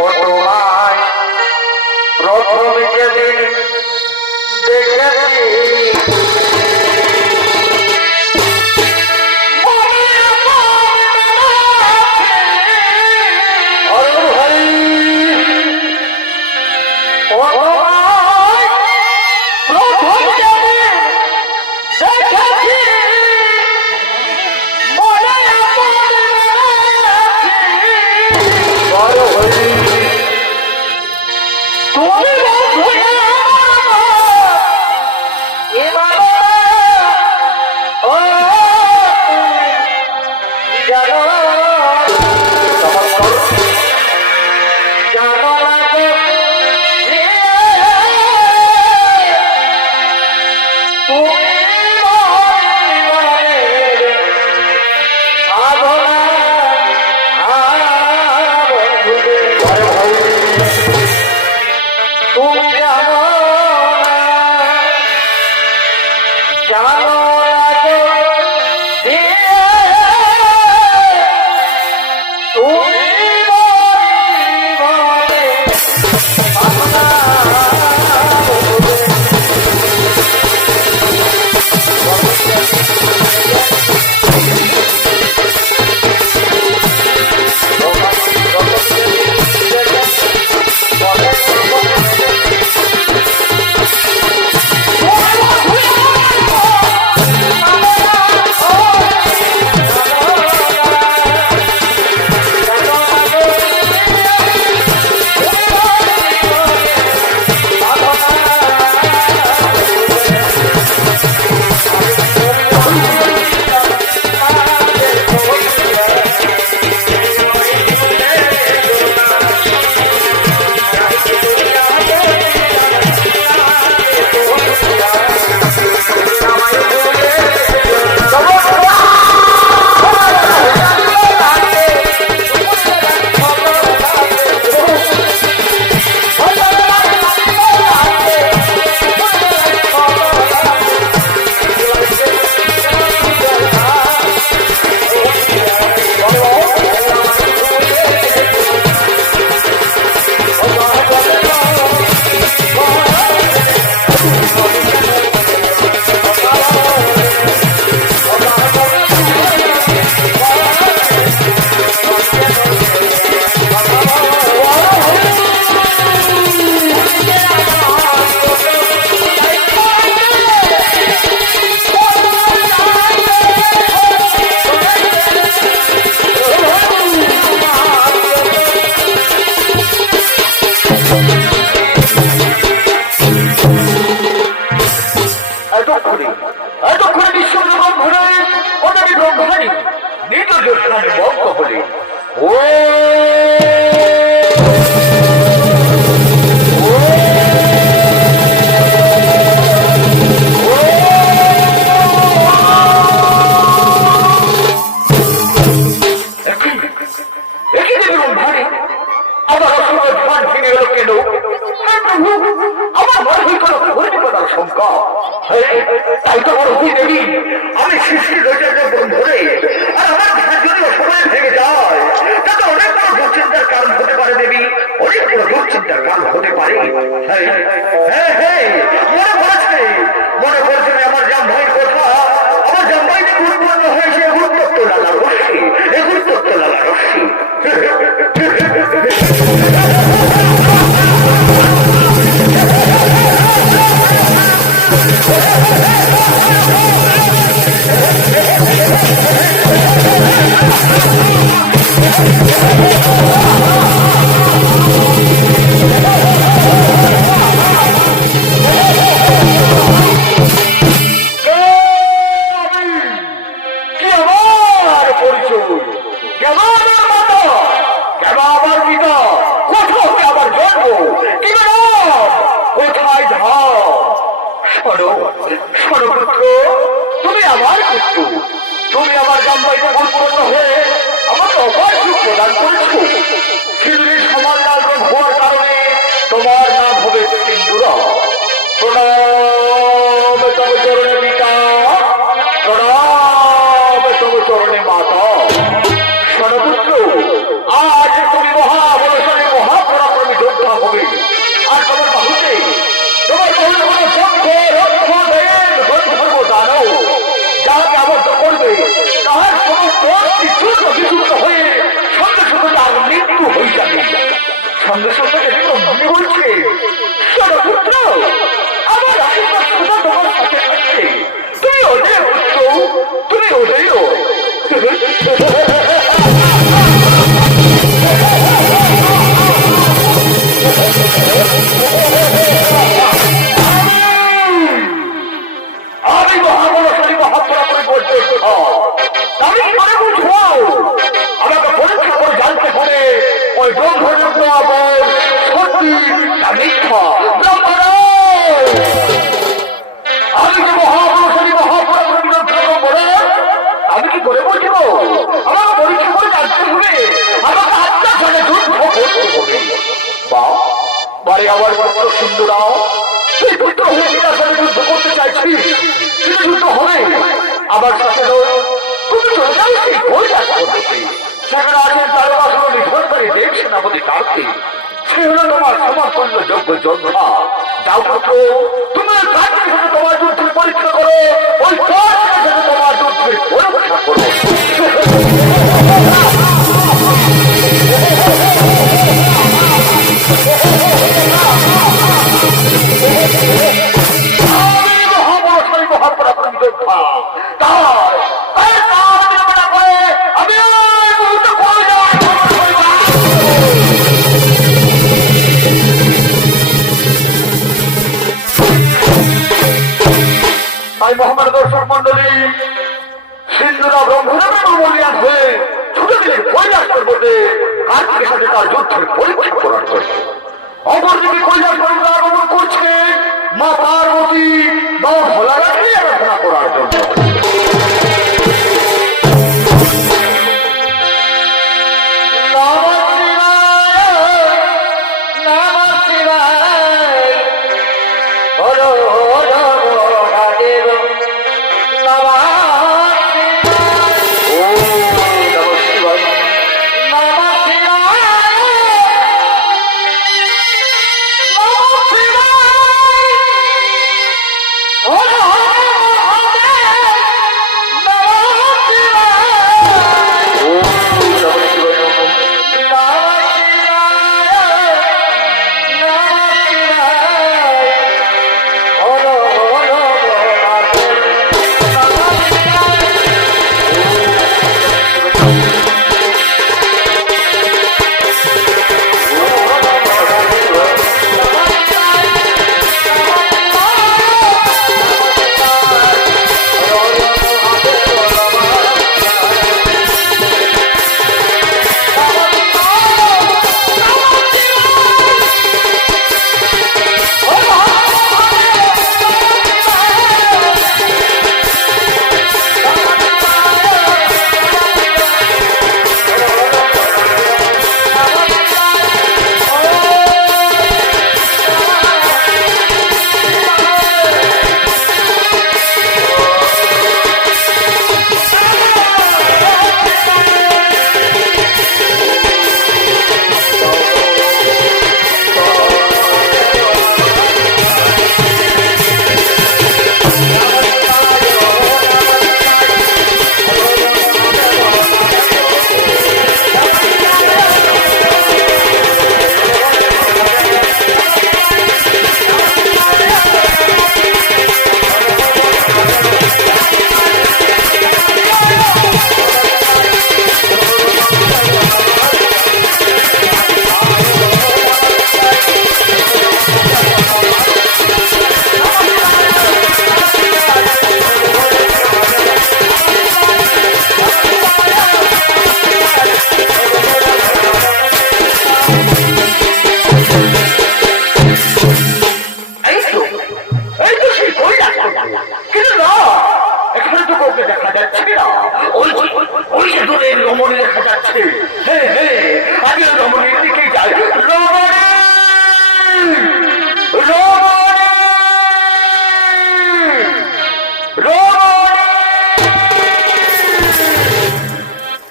போற்றோடா Oh, Fuck है তুমি আমার পুত্র। তুমি আমার জাম্বাইকে পূর্ণ হয়ে আমার অপার সুখ প্রদান করেছ? সিঁদুরি সমাজ হওয়ার কারণে তোমার নাম হবে সিন্দুর প্রণয় তুই হয়ে বিনার সাথে যুদ্ধ করতে চাইছিস কিন্তু যুদ্ধ হবে। আমার সাথে তুমি চলে যাও সেই কৈলাস পর্বতে সেখানে আছেন তার বাসন নিধন করে দেব সেনাপতি কার্তিক। সে হলো তোমার সমর্পণ্য যোগ্য যোদ্ধা। যাও পুত্র, তুমি ওই সাথে তোমার যুদ্ধের পরীক্ষা করো। ওই কার্তিকের সাথে তোমার যুদ্ধের পরীক্ষা করো। তাই মোহাম্মদ দর্শক মন্ডলী সিন্ধুরা ব্রহ্মদেবের মন্দির হয়ে ছুটে দিলে কৈলাস পর্বতে কার্তিকের সাথে তার যুদ্ধের পরীক্ষা করার জন্য অপরদিকে কৈলাস পর্বত আগমন করছে মা পার্বতী বা ভোলারাকে আরাধনা করার জন্য।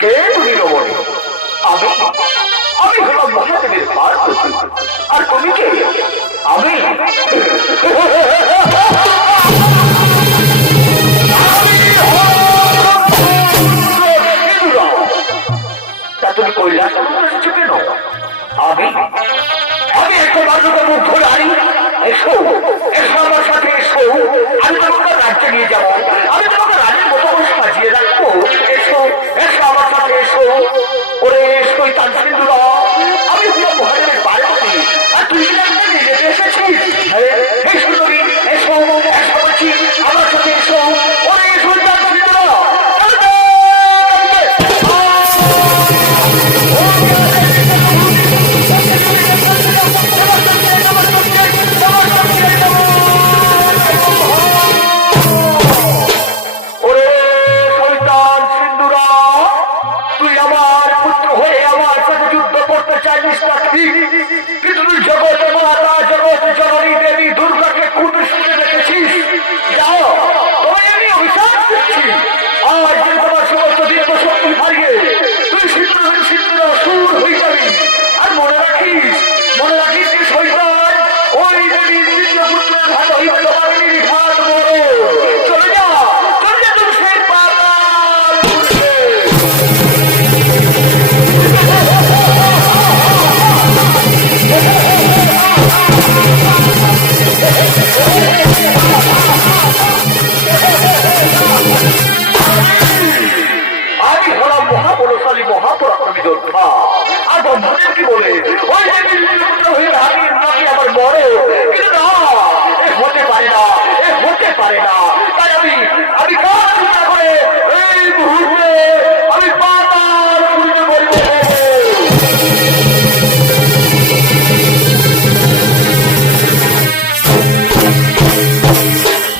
কে তুমি রমণী আমি আমি হলাম মহাদেবের পার্বতী আর তুমি কে আমি তুমি কৈলাস এসেছ কেন? আমি তোকে মুখ ধরে আনি এসো এসো সাথে, এসো। আমি তোমাকে রাজ্যে নিয়ে যাব আমি তোমাকে রাজের মতো সাজিয়ে রাখব। এসো এসো আমার সাথে, এসো। ওরে, এসো সিন্ধুরা সাথে যুদ্ধ করতে চায় মিস্টার কি পৃথিবী জগৎ মাতা জগৎ জননী, দেবী, দুর্গাকে কুদৃষ্টিতে রেখেছিস যাও। ভোজন কি বলে, ওই যে বিন্দু হয়ে ভাবি নাকি আবার মরে। কিন্তু আমি আমি কাজ করে এই মুহূর্তে